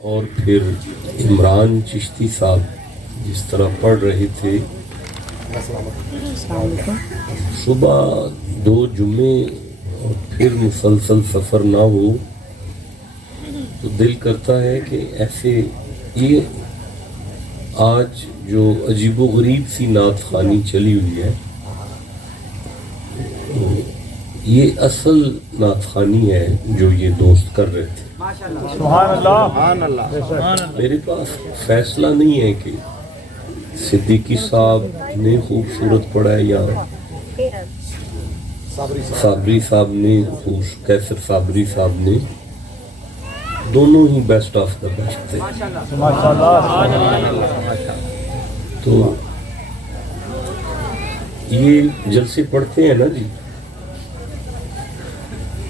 اور پھر عمران چشتی صاحب جس طرح پڑھ رہے تھے، صبح 2 جمعے اور پھر مسلسل سفر نہ ہو تو دل کرتا ہے کہ ایسے یہ آج جو عجیب و غریب سی نعت خوانی چلی ہوئی ہے، تو یہ اصل نعت خوانی ہے جو یہ دوست کر رہے تھے۔ سبحان اللہ۔ میرے پاس فیصلہ نہیں ہے کہ صدیقی صاحب نے خوبصورت پڑھا ہے یا صابری صاحب نے، کیسر صابری صاحب نے، دونوں ہی بیسٹ آف دا بیسٹ تھے۔ تو یہ جلسے پڑھتے ہیں نا جی،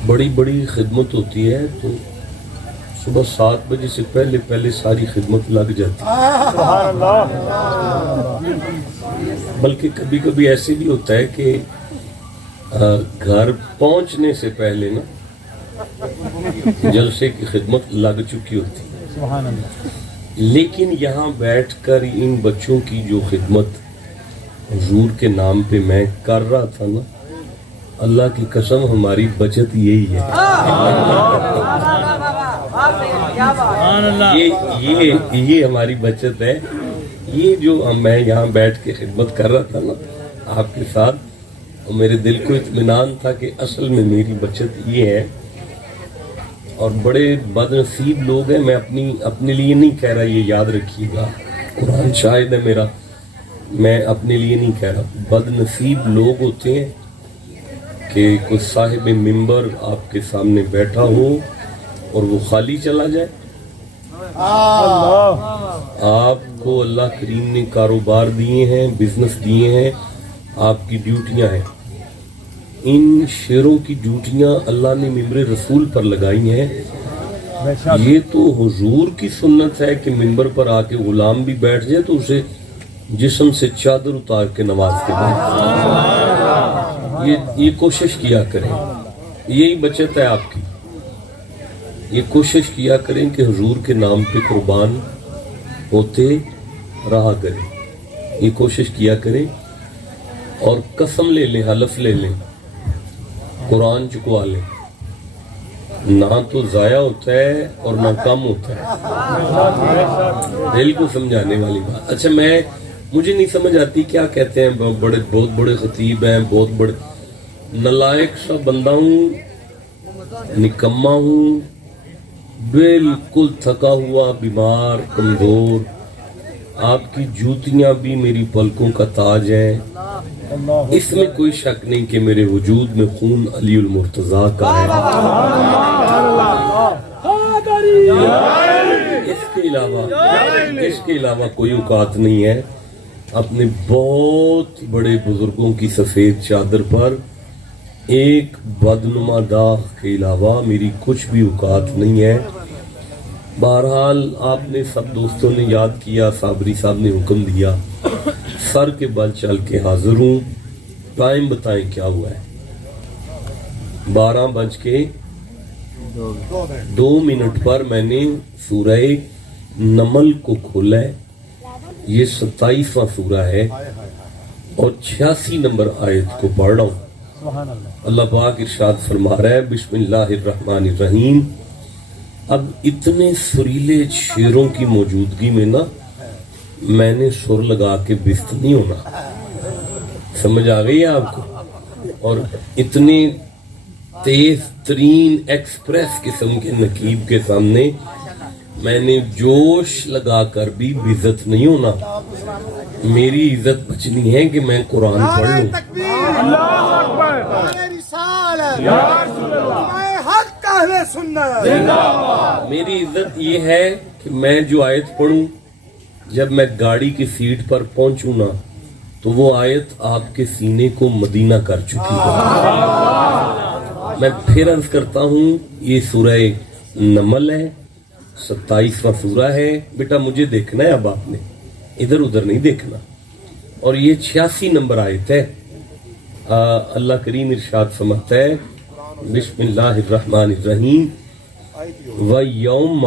بڑی بڑی خدمت ہوتی ہے، تو صبح 7 بجے سے پہلے ساری خدمت لگ جاتی ہے۔ بلکہ کبھی کبھی ایسے بھی ہوتا ہے کہ گھر پہنچنے سے پہلے نا جلسے کی خدمت لگ چکی ہوتی ہے، لیکن یہاں بیٹھ کر ان بچوں کی جو خدمت حضور کے نام پہ میں کر رہا تھا نا، اللہ کی قسم ہماری بچت یہی ہے۔ یہ ہماری بچت ہے، یہ جو میں یہاں بیٹھ کے خدمت کر رہا تھا نا آپ کے ساتھ، میرے دل کو اطمینان تھا کہ اصل میں میری بچت یہ ہے۔ اور بڑے بد نصیب لوگ ہیں، میں اپنے لیے نہیں کہہ رہا، یہ یاد رکھیے گا، قرآن شاہد ہے میرا، میں اپنے لیے نہیں کہہ رہا، بد نصیب لوگ ہوتے ہیں کہ کوئی صاحب ممبر آپ کے سامنے بیٹھا ہو اور وہ خالی چلا جائے۔ آپ کو اللہ کریم نے کاروبار دیے ہیں، بزنس دیے ہیں، آپ کی ڈیوٹیاں ہیں، ان شیروں کی ڈیوٹیاں اللہ نے ممبر رسول پر لگائی ہیں۔ یہ تو حضور کی سنت ہے کہ ممبر پر آ کے غلام بھی بیٹھ جائے تو اسے جسم سے چادر اتار کے نماز کے بعد یہ کوشش کیا کریں، یہی بچت ہے آپ کی۔ یہ کوشش کیا کریں کہ حضور کے نام پہ قربان ہوتے رہا کریں، یہ کوشش کیا کریں، اور قسم لے لیں، حلف لے لیں، قرآن چکوا لیں، نہ تو ضائع ہوتا ہے اور نہ کم ہوتا ہے۔ دل کو سمجھانے والی بات۔ اچھا، مجھے نہیں سمجھ آتی کیا کہتے ہیں، بہت بڑے خطیب ہیں، بہت بڑے، نالائق سا بندہ ہوں، نکما ہوں، بالکل تھکا ہوا، بیمار، کمزور، آپ کی جوتیاں بھی میری پلکوں کا تاج ہیں، اس میں کوئی شک نہیں کہ میرے وجود میں خون علی المرتضیٰ کا ہے۔ اس کے علاوہ کوئی اوقات نہیں ہے۔ اپنے بہت بڑے بزرگوں کی سفید چادر پر ایک بدنما داغ کے علاوہ میری کچھ بھی اوقات نہیں ہے۔ بہرحال آپ نے سب دوستوں نے یاد کیا، صابری صاحب نے حکم دیا، سر کے بل چل کے حاضر ہوں۔ ٹائم بتائیں کیا ہوا ہے؟ 12:02 پر میں نے سورہ نمل کو کھولا ہے، یہ 27واں سورہ ہے اور 86 نمبر آیت کو پڑھ رہا ہوں۔ اللہ پاک ارشاد فرما رہا ہے، بسم اللہ الرحمن الرحیم۔ اب اتنے سریلے شیروں کی موجودگی میں نا میں نے سر لگا کے بست نہیں ہونا، سمجھ آ گئی ہے آپ کو؟ اور اتنے تیز ترین ایکسپریس قسم کے نقیب کے سامنے میں نے جوش لگا کر بھی عزت نہیں ہونا۔ میری عزت بچنی ہے کہ میں قرآن پڑھ لوں۔ میری عزت یہ ہے کہ میں جو آیت پڑھوں، جب میں گاڑی کی سیٹ پر پہنچوں نا تو وہ آیت آپ کے سینے کو مدینہ کر چکی ہے۔ میں پھر عرض کرتا ہوں، یہ سورہ نمل ہے، 27واں سورہ ہے۔ بیٹا مجھے دیکھنا ہے، اب آپ نے ادھر ادھر نہیں دیکھنا۔ اور یہ 86 نمبر آیت ہے۔ اللہ کریم ارشاد فرماتا ہے، بسم اللہ الرحمن الرحیم، وَيَوْمَ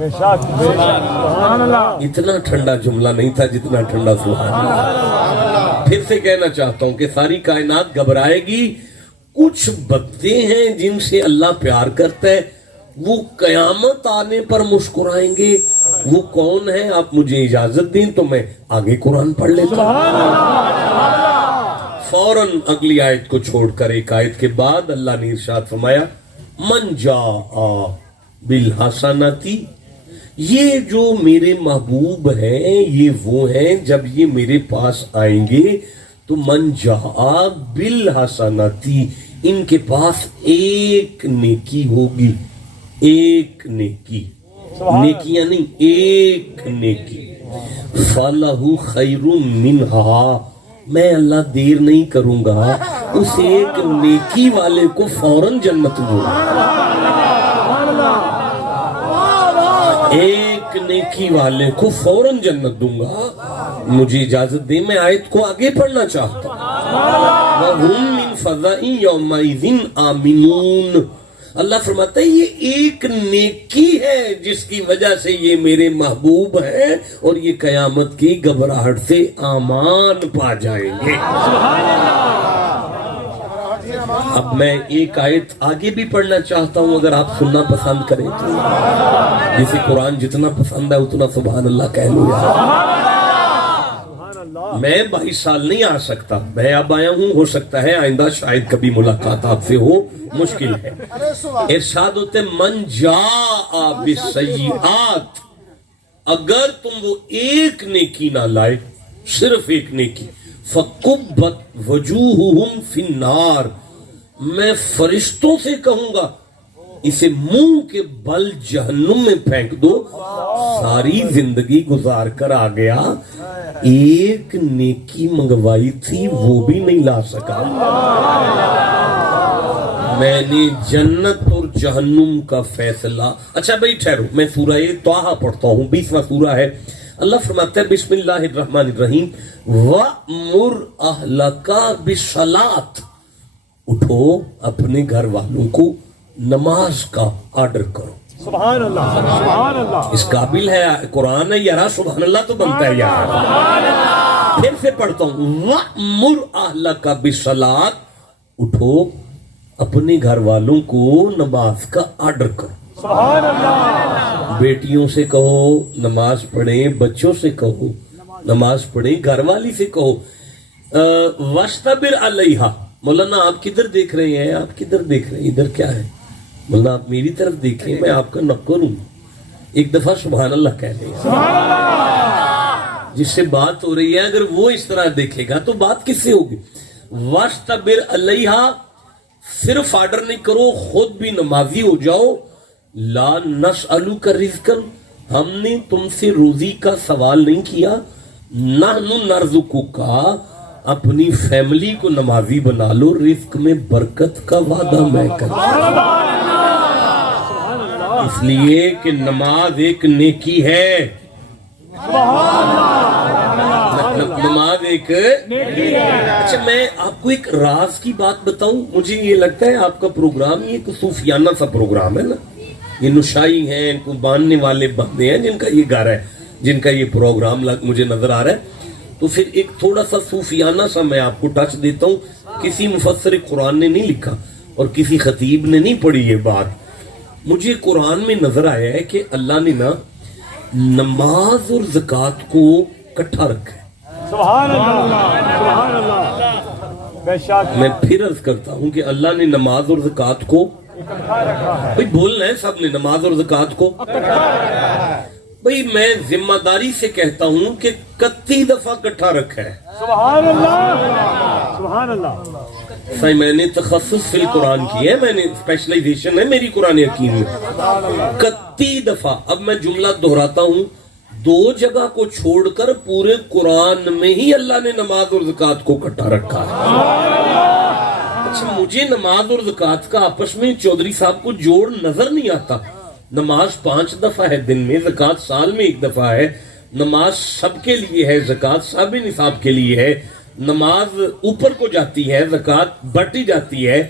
بے شک سبحان اللہ. اتنا ٹھنڈا جملہ نہیں تھا جتنا ٹھنڈا سبحان اللہ. پھر سے کہنا چاہتا ہوں کہ ساری کائنات گھبرائے گی. کچھ بندے ہیں جن سے اللہ پیار کرتا ہے، وہ قیامت آنے پر مسکرائیں گے. وہ کون ہیں؟ آپ مجھے اجازت دیں تو میں آگے قرآن پڑھ لیتا ہوں. فوراً اگلی آیت کو چھوڑ کر ایک آیت کے بعد اللہ نے ارشاد فرمایا من جاء بالحسنتی. یہ جو میرے محبوب ہیں یہ وہ ہیں جب یہ میرے پاس آئیں گے تو من جاء بالحسنتی، ان کے پاس ایک نیکی ہوگی. ایک نیکی، نیکیاں نہیں، ایک نیکی. فَلَهُ خَيْرٌ مِّنْهَا، میں اللہ دیر نہیں کروں گا، اس ایک نیکی والے کو فوراً جنت دوں گا. ایک نیکی والے کو فوراً جنت دوں گا. مجھے اجازت دیں میں آیت کو آگے پڑھنا چاہتا ہوں. وَهُمْ مِنْ فَضَائِ يَوْمَئِذٍ آمِنُونَ. اللہ فرماتا ہے یہ ایک نیکی ہے جس کی وجہ سے یہ میرے محبوب ہیں اور یہ قیامت کی گھبراہٹ سے امان پا جائیں گے. اب میں ایک آیت آگے بھی پڑھنا چاہتا ہوں اگر آپ سننا پسند کریں تو. جسے قرآن جتنا پسند ہے اتنا سبحان اللہ کہہ لو یار. میں 22 سال نہیں آ سکتا، میں اب آیا ہوں، ہو سکتا ہے آئندہ شاید کبھی ملاقات آپ سے ہو، مشکل ہے. ارشاد ہوتے من جاء بالسیئات، اگر تم وہ ایک نیکی نہ لائے، صرف ایک نیکی، فَقُبَّتْ وَجُوهُهُمْ فِي النَّارِ، میں فرشتوں سے کہوں گا اسے منہ کے بل جہنم میں پھینک دو. ساری زندگی گزار کر آ گیا، ایک نیکی منگوائی تھی وہ بھی نہیں لا سکا. میں نے جنت اور جہنم کا فیصلہ. اچھا بھائی ٹھہرو، میں سورہ طٰہٰ پڑھتا ہوں، 20واں سورہ ہے. اللہ فرماتا ہے بسم اللہ الرحمن الرحیم وَأْمُرْ أَهْلَكَ بِالصَّلَاةِ، اٹھو اپنے گھر والوں کو نماز کا آرڈر کرو. سبحان اللہ سبحان اللہ. اس قابل ہے قرآن ہے یارا، سبحان اللہ تو بنتا ہے یار. پھر سے پڑھتا ہوں وَأْمُرْ أَهْلَكَ بِالصَّلَاةِ، اٹھو اپنے گھر والوں کو نماز کا آرڈر کرو. سبحان اللہ. بیٹیوں سے کہو نماز پڑھیں، بچوں سے کہو نماز پڑھیں، گھر والی سے کہو. وَاسْتَبِرْ عَلَيْهَا. مولانا آپ کدھر دیکھ رہے ہیں؟ آپ کدھر دیکھ رہے ہیں؟ ادھر کیا ہے؟ مولانا آپ میری طرف دیکھیں، میں آپ کا نوکر ہوں. ایک دفعہ سبحان اللہ کہہ لیں. جس سے بات ہو رہی ہے اگر وہ اس طرح دیکھے گا تو بات کس سے ہوگی؟ وَاسْتَبِرْ عَلَيْهَا، صرف آرڈر نہیں کرو، خود بھی نمازی ہو جاؤ. لا نسألک رزقا، ہم نے تم سے روزی کا سوال نہیں کیا. نحن نرزقک، اپنی فیملی کو نمازی بنا لو، رزق میں برکت کا وعدہ میں کروں. اس لیے کہ نماز ایک نیکی ہے. نماز ایک نیکی ہے. اچھا میں آپ کو ایک راز کی بات بتاؤں. مجھے یہ لگتا ہے آپ کا پروگرام یہ ایک صوفیانہ سا پروگرام ہے نا. یہ نشائی ہیں، ان کو باندھنے والے بندے ہیں جن کا یہ گھر ہے، جن کا یہ پروگرام مجھے نظر آ رہا ہے. تو پھر ایک تھوڑا سا صوفیانہ سا میں آپ کو ٹچ دیتا ہوں. کسی مفسر قرآن نے نہیں لکھا اور کسی خطیب نے نہیں پڑھی یہ بات. مجھے قرآن میں نظر آیا ہے کہ اللہ نے نا نماز اور زکوٰۃ کو کٹھا رکھا ہے. سبحان اللہ سبحان اللہ. بے شک میں پھر عرض کرتا ہوں کہ اللہ نے نماز اور زکوٰۃ کو اکٹھا رکھا ہے. بھئی بولنا ہے سب نے، نماز اور زکوٰۃ کو بھئی میں ذمہ داری سے کہتا ہوں کہ 31 دفعہ کٹھا رکھا ہے. سبحان اللہ سبحان اللہ. صحیح، میں نے تخصص فی القرآن کی ہے، میں نے اسپیشلائزیشن ہے میری قرآن حکیم میں. 31 دفعہ. اب میں جملہ دہراتا ہوں، 2 جگہ کو چھوڑ کر پورے قرآن میں ہی اللہ نے نماز اور زکوٰۃ کو کٹھا رکھا ہے. اچھا مجھے نماز اور زکوٰۃ کا آپس میں چودھری صاحب کو جوڑ نظر نہیں آتا. نماز 5 دفعہ ہے دن میں، زکوٰۃ سال میں 1 دفعہ ہے. نماز سب کے لیے ہے، زکوٰۃ صاحب نصاب کے لیے ہے. نماز اوپر کو جاتی ہے، زکوٰۃ بٹی جاتی ہے.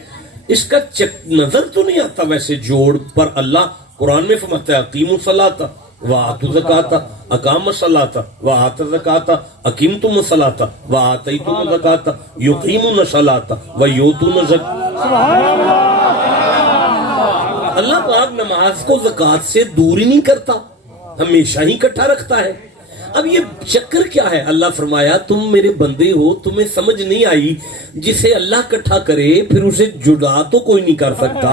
اس کا نظر تو نہیں آتا ویسے جوڑ پر. اللہ قرآن میں فرماتا ہے اقیموا الصلاۃ وآتوا الزکاۃ، اقام الصلاۃ وآتى الزکاۃ، اقیمتم الصلاۃ وآتیتم الزکاۃ، یقیمون الصلاۃ ویؤتون الزکاۃ۔ اللہ پاک نماز کو زکوٰۃ سے دور ہی نہیں کرتا، ہمیشہ ہی اکٹھا رکھتا ہے۔ اب یہ چکر کیا ہے؟ اللہ فرمایا تم میرے بندے ہو، تمہیں سمجھ نہیں آئی، جسے اللہ اکٹھا کرے پھر اسے جدا تو کوئی نہیں کر سکتا۔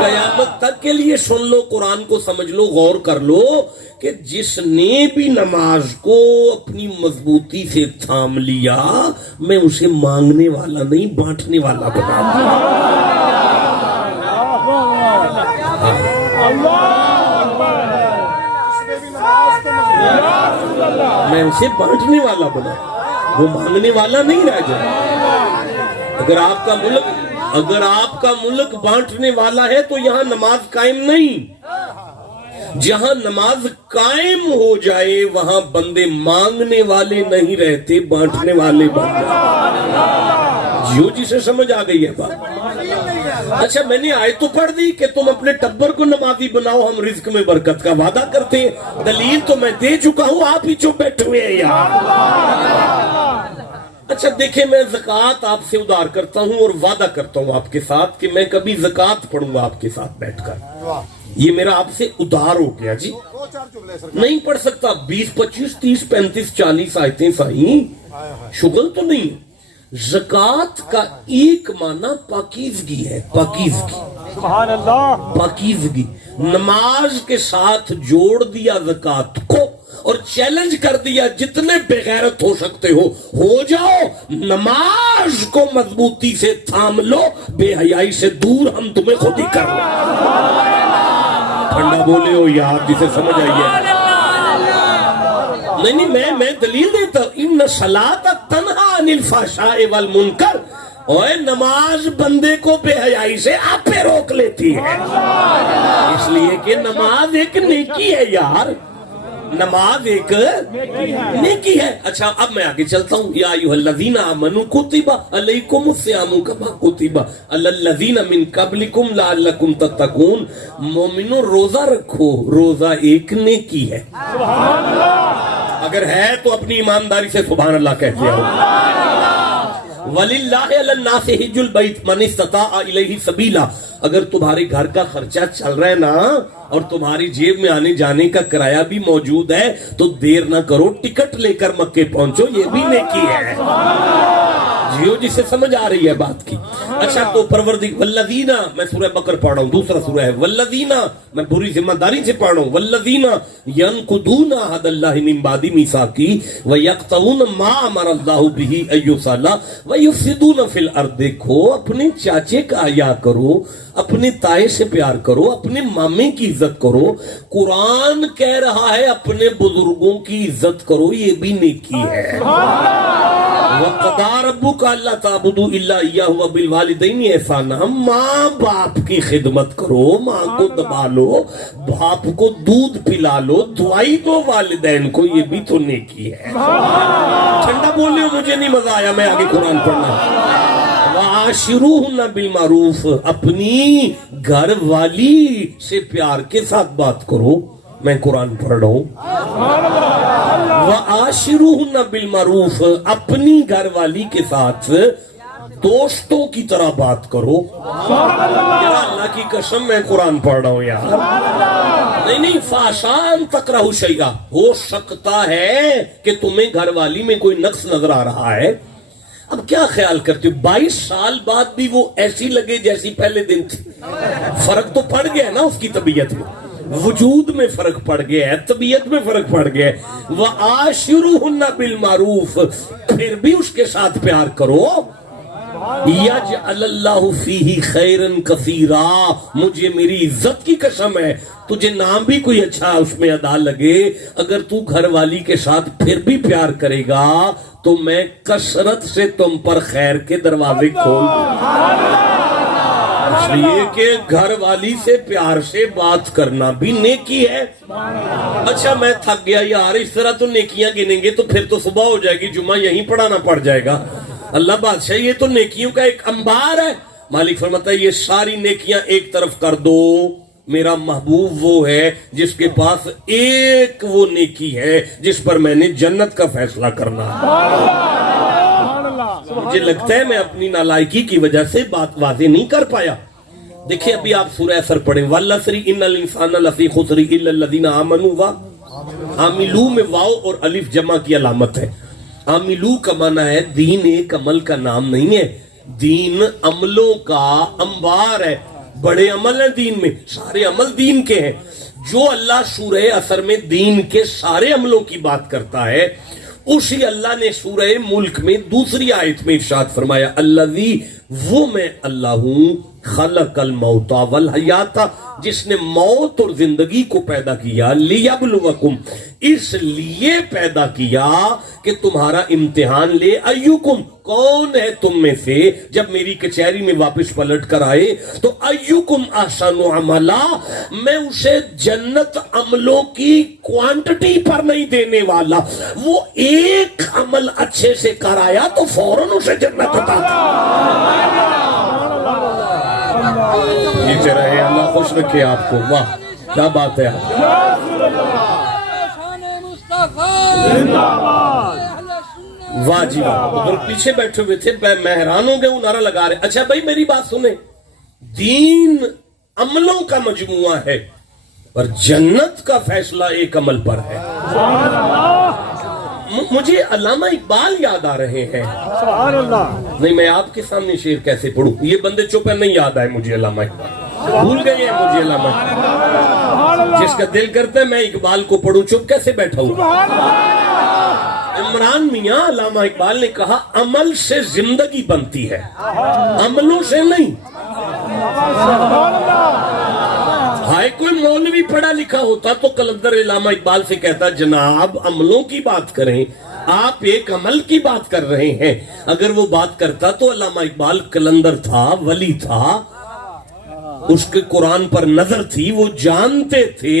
قیامت تک کے لیے سن لو، قرآن کو سمجھ لو، غور کر لو کہ جس نے بھی نماز کو اپنی مضبوطی سے تھام لیا، میں اسے مانگنے والا نہیں بانٹنے والا بنا میں اسے بانٹنے والا بنا، وہ مانگنے والا نہیں رہ جائے۔ اگر آپ کا ملک بانٹنے والا ہے تو یہاں نماز قائم نہیں۔ جہاں نماز قائم ہو جائے وہاں بندے مانگنے والے نہیں رہتے، بانٹنے والے بن جاتے۔ جیو جی سے سمجھ آ گئی ہے بات؟ اچھا میں نے آیت تو پڑھ دی کہ تم اپنے ٹبر کو نمازی بناؤ، ہم رزق میں برکت کا وعدہ کرتے ہیں، دلیل تو میں دے چکا ہوں، آپ ہی چپ بیٹھے ہوئے ہیں یار۔ اچھا دیکھیں، میں زکوٰۃ آپ سے ادھار کرتا ہوں اور وعدہ کرتا ہوں آپ کے ساتھ کہ میں کبھی زکوٰۃ پڑھوں گا آپ کے ساتھ بیٹھ کر، یہ میرا آپ سے ادھار ہو گیا جی۔ نہیں پڑھ سکتا 20 25 30 35 40 آیتیں صحیح، شغل تو نہیں ہے۔ زکوٰۃ کا ایک معنی پاکیزگی ہے، پاکیزگی، سبحان اللہ، پاکیزگی۔ نماز کے ساتھ جوڑ دیا زکوٰۃ کو اور چیلنج کر دیا جتنے بے غیرت ہو سکتے ہو جاؤ، نماز کو مضبوطی سے تھام لو، بے حیائی سے دور، ہم تمہیں خود ہی کر لیں۔ ٹھنڈا بولے ہو یار، جسے سمجھ آئیے۔ نہیں میں دلیل دیتا ہوں، ان الصلاۃ تنہی عن الفحشاء والمنکر، اور نماز بندے کو بے حیائی سے آپ پہ روک لیتی ہے، اس لیے کہ نماز ایک نیکی ہے یار، نماز ایک نیکی ہے۔ اچھا اب میں آگے چلتا ہوں، یا ایھا الذین آمنوا کتب علیکم الصیام کما کتب علی الذین من قبلکم لعلکم تتقون۔ مومنو روزہ رکھو، روزہ ایک نیکی ہے، اگر ہے تو اپنی ایمانداری سے سبحان اللہ کہتے ہو۔ وَلِلَّهِ عَلَى النَّاسِ حِجُّ الْبَيْتِ مَنِ اسْتَطَاعَ إِلَيْهِ سَبِيلًا، اگر تمہارے گھر کا خرچہ چل رہا ہے نا اور تمہاری جیب میں آنے جانے کا کرایہ بھی موجود ہے تو دیر نہ کرو، ٹکٹ لے کر مکے پہنچو، یہ بھی نیکی ہے۔ جیو جسے سمجھ آ رہی ہے بات کی۔ اچھا تو پروردگار والذین، میں سورہ بقرہ پڑھ رہا ہوں، دوسرا سورہ ہے والذین، میں پوری ذمہ داری سے پڑھ رہا ہوں، والذین ینقضون عہد اللہ من بعد میثاقہ ویقطعون ما امر اللہ بہ ان یوصل ویفسدون فی الارض۔ دیکھو اپنے چاچے کا حیا کرو، اپنے تائے سے پیار کرو، اپنے مامے کی عزت کرو، قرآن کہہ رہا ہے اپنے بزرگوں کی عزت کرو، یہ بھی نیکی ہے۔ وَقَضَىٰ رَبُّكَ أَلَّا تَعْبُدُوا إِلَّا إِيَّاهُ وَبِالْوَالِدَيْنِ إِحْسَانًا۔ ماں باپ کی خدمت کرو، ماں کو دبا لو، باپ کو دودھ پلا لو، دعائی دو والدین کو، یہ بھی تو نیکی ہے۔ ٹھنڈا بول رہے ہو، مجھے نہیں مزہ آیا، میں آگے قرآن پڑھنا۔ وَعَاشِرُوهُنَّ بِالْمَعْرُوفِ، اپنی گھر والی سے پیار کے ساتھ بات کرو، میں قرآن پڑھ رہا ہوں۔ وَعَاشِرُوهُنَّ بِالْمَعْرُوفِ، اپنی گھر والی کے ساتھ دوستوں کی طرح بات کرو۔ یا اللہ کی قسم میں قرآن پڑھ رہا ہوں یار۔ نہیں فَعَسَىٰ أَن تَكْرَهُوا شَيْئًا، ہو سکتا ہے کہ تمہیں گھر والی میں کوئی نقص نظر آ رہا ہے۔ اب کیا خیال کرتے ہو 22 سال بعد بھی وہ ایسی لگے جیسی پہلے دن تھی؟ فرق تو پڑ گیا ہے نا اس کی طبیعت میں، وجود میں فرق پڑ گیا ہے، طبیعت میں فرق پڑ گیا ہے۔ وَعَاشِرُوهُنَّ بِالْمَعْرُوفِ، پھر بھی اس کے ساتھ پیار کرو۔ یجعل اللہ فیہ خیرا کثیرا، مجھے میری عزت کی قسم ہے تجھے نام بھی کوئی اچھا اس میں ادا لگے، اگر تو گھر والی کے ساتھ پھر بھی پیار کرے گا تو میں کثرت سے تم پر خیر کے دروازے کھول دوں۔ اس لیے کہ گھر والی سے پیار سے بات کرنا بھی نیکی ہے۔ اچھا میں تھک گیا یار، اس طرح تو نیکیاں گنیں گے تو پھر تو صبح ہو جائے گی، جمعہ یہیں پڑھانا پڑ جائے گا۔ اللہ بادشاہ یہ تو نیکیوں کا ایک انبار ہے، مالک فرماتا ہے یہ ساری نیکیاں ایک طرف کر دو، میرا محبوب وہ ہے جس کے پاس ایک وہ نیکی ہے جس پر میں نے جنت کا فیصلہ کرنا ہے۔ مجھے لگتا ہے میں اپنی نالائکی کی وجہ سے بات واضح نہیں کر پایا۔ دیکھیں ابھی آپ سورہ اثر پڑھیں، وَالْعَصْرِ إِنَّ الْإِنسَانَ لَفِي خُسْرٍ إِلَّا الَّذِينَ آمَنُوا عاملو میں واو اور الف جمع کی علامت ہے۔ عاملو کا معنی ہے دین ایک عمل کا نام نہیں ہے، دین عملوں کا انبار ہے، بڑے عمل ہیں دین میں، سارے عمل دین کے ہیں۔ جو اللہ سورہ اثر میں دین کے سارے عملوں کی بات کرتا ہے، اسی اللہ نے سورہ ملک میں دوسری آیت میں ارشاد فرمایا الذی، وہ میں اللہ ہوں، خلق الموت والحیات، جس نے موت اور زندگی کو پیدا کیا، لیبلوکم، اس لیے پیدا کیا کہ تمہارا امتحان لے، ایوکم، کون ہے تم میں سے، جب میری کچہری میں واپس پلٹ کر آئے تو ایوکم احسن عملا، میں اسے جنت عملوں کی کوانٹٹی پر نہیں دینے والا، وہ ایک عمل اچھے سے کر آیا تو فوراً اسے جنت عطا جیتے رہے، اللہ خوش رکھے آپ کو۔ واہ کیا بات ہے آپ واہ جی واہ۔ اگر پیچھے بیٹھے ہوئے تھے میں حیران ہو گیا، وہ نعرہ لگا رہے۔ اچھا بھائی میری بات سنیں، دین عملوں کا مجموعہ ہے پر جنت کا فیصلہ ایک عمل پر ہے۔ مجھے علامہ اقبال یاد آ رہے ہیں۔ سبحان اللہ۔ نہیں میں آپ کے سامنے شعر کیسے پڑھوں، یہ بندے چپ ہیں، نہیں یاد آئے مجھے علامہ اقبال، بھول گئے ہیں مجھے علامہ اقبال۔ جس کا دل کرتا ہے میں اقبال کو پڑھوں، چپ کیسے بیٹھا ہوں۔ عمران میاں علامہ اقبال نے کہا عمل سے زندگی بنتی ہے، عملوں سے نہیں۔ ہائے کوئی مولوی پڑھا لکھا ہوتا تو قلندر علامہ اقبال سے کہتا جناب عملوں کی بات کریں، آپ ایک عمل کی بات کر رہے ہیں۔ اگر وہ بات کرتا تو علامہ اقبال قلندر تھا، ولی تھا، اس کے قرآن پر نظر تھی، وہ جانتے تھے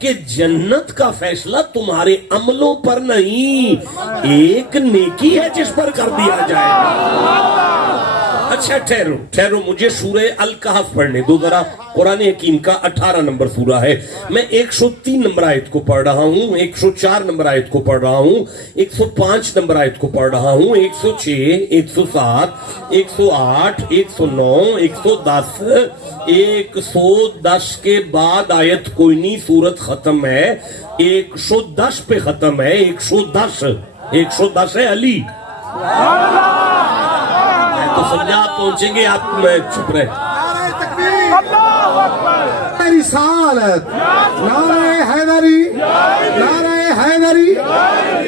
کہ جنت کا فیصلہ تمہارے عملوں پر نہیں، ایک نیکی ہے جس پر کر دیا جائے گا۔ اچھا ٹھہرو مجھے سورہ الکہف پڑھنے دو ذرا۔ قرآن حکیم کا 18 نمبر سورہ ہے، میں 103 نمبر آیت کو پڑھ رہا ہوں، 104 نمبر آیت کو پڑھ رہا ہوں، 105 نمبر آیت کو پڑھ رہا ہوں، 106، 107، 108، 109، 110، 110 کے بعد آیت کوئی نہیں، سورت ختم ہے، 110 پہ ختم ہے، 110 ہے علی۔ تو سمجھا آپ پہنچیں گے، آپ میں چھپ رہے۔ رسالت، نعرہ حیدری، نعرہ حیدری،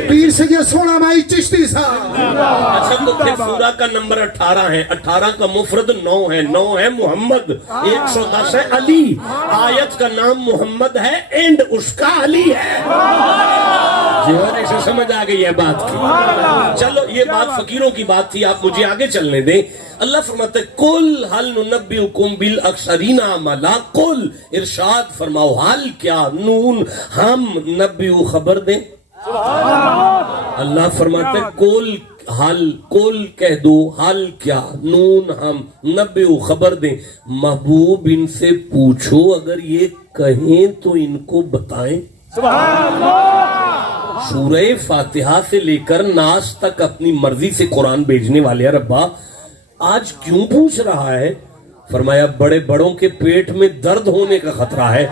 پیر سید سونا مائی چشتی صاحب۔ اچھا تو پھر سورہ کا نمبر 18 ہے، 18 کا مفرد 9 ہے، 9 ہے محمد، 110 ہے علی، آیت کا نام محمد ہے اینڈ اس کا علی ہے۔ جیوانی سے سمجھ آ گئی ہے بات کی۔ چلو یہ بات فقیروں کی بات تھی، آپ مجھے آگے چلنے دیں۔ اللہ فرماتا ہے قل هل ننبئکم بالاخسرین اعمالا، قل ارشاد فرماؤ، حل کیا، نون ہم، نبئو خبر دیں۔ اللہ فرماتا ہے قل حل، قل کہہ دو، حل کیا، نون ہم، نبئو خبر دیں۔ محبوب ان سے پوچھو اگر یہ کہیں تو ان کو بتائیں۔ سورہ فاتحہ سے لے کر ناس تک اپنی مرضی سے قرآن بھیجنے والے ربا آج کیوں پوچھ رہا ہے؟ فرمایا بڑے بڑوں کے پیٹ میں درد ہونے کا خطرہ ہے،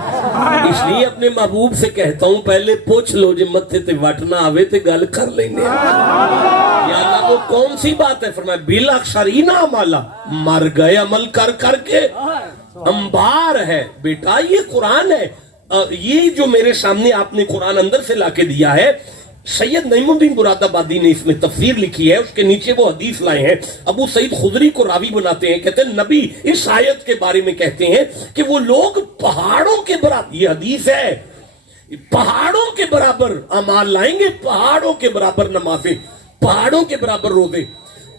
اس لیے اپنے محبوب سے کہتا ہوں پہلے پوچھ لو جے متھے تے وٹنا آوے تے گل کر لینے۔ یا اللہ وہ کون سی بات ہے؟ فرمایا بالاخسرین اعمالا، مر گئے عمل کر کر کے، انبار ہے بیٹا یہ قرآن ہے۔ یہ جو میرے سامنے آپ نے قرآن اندر سے لا کے دیا ہے، سید نعیم الدین مراد آبادی نے اس میں تفسیر لکھی ہے، اس کے نیچے وہ حدیث لائے ہیں، ابو سعید خدری کو راوی بناتے ہیں، کہتے ہیں نبی اس آیت کے بارے میں کہتے ہیں کہ وہ لوگ پہاڑوں کے برابر، یہ حدیث ہے، پہاڑوں کے برابر اعمال لائیں گے، پہاڑوں کے برابر نمازیں، پہاڑوں کے برابر روزے،